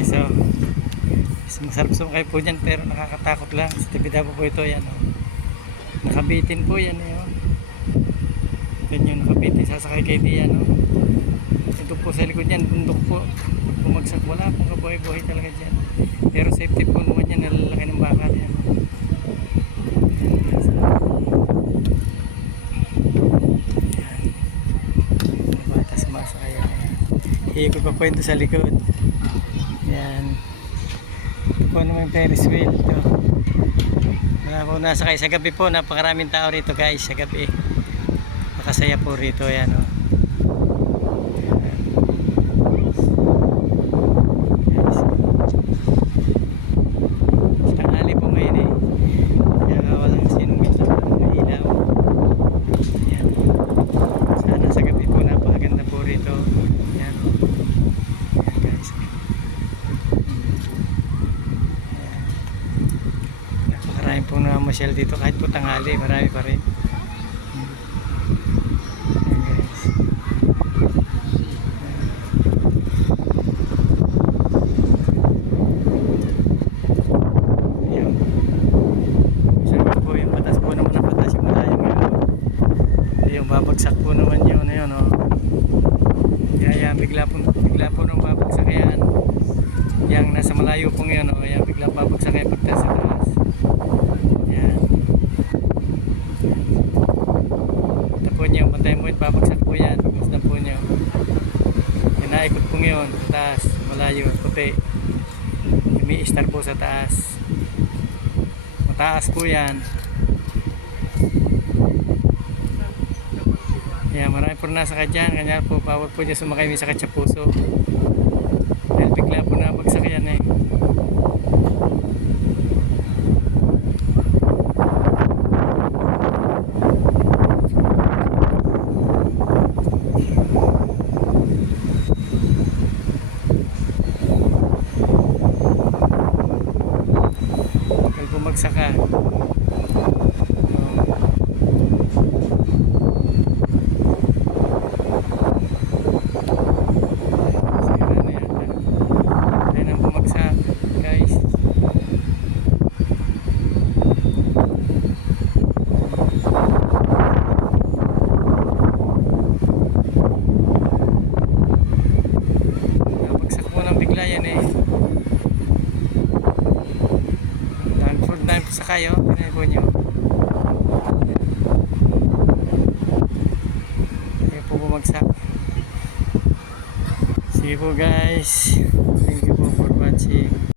guys, so masarap sumakay po dyan pero nakakatakot lang. Sa tibida po ito, yan oh. Nakabitin po yan eh, oh. Yan yung nakabitin, sasakay kayo diyan oh. Ito po sa likod yan, bundok po. Pag bumagsak, wala pong kabuhay-buhay talaga dyan, pero safety po naman yan, nalalaki ng bakal yan. Batas masakay yan. Iikot pa po ito sa likod. Yan. Ito po naman yung Ferris wheel ito. Po nasakay sa gabi po, napakaraming tao rito guys sa gabi. Nakasaya po rito yan oh. Tanghali po ngayon eh, kaya walang sinumit na ilaw. Yan. Sana sa gabi po napakaganda po rito. Yan. Yan guys. Marami pong namasyal dito kahit po tanghali, marami pa rin. Ayan guys. Ayan. Sabi po yung batas po naman ang batas yung malayang yun. Yung babagsak po naman yun, ayun o. Kaya bigla po nung babagsak yan. Yang nasa malayo pong yun o, ayan bigla babagsak yan pagtas sa taas. Po nyo, matay mo ito, babagsak po yan pagmasdan po nyo. Inaikot po ngayon sa taas, malayo, puti, umi-star po sa taas, mataas po yan. Yan, marami po nasakay dyan, kanya po bawal po nyo sumakay, may sakit sa puso dahil bigla po nabagsak yan eh. Bumagsak ka. Sira na yata. Ayan ang bumagsak guys. Bumagsak mo ng bigla yan eh. Sa kayo, pinay po nyo. Kaya po bumagsak. Sige po guys. Thank you po for watching.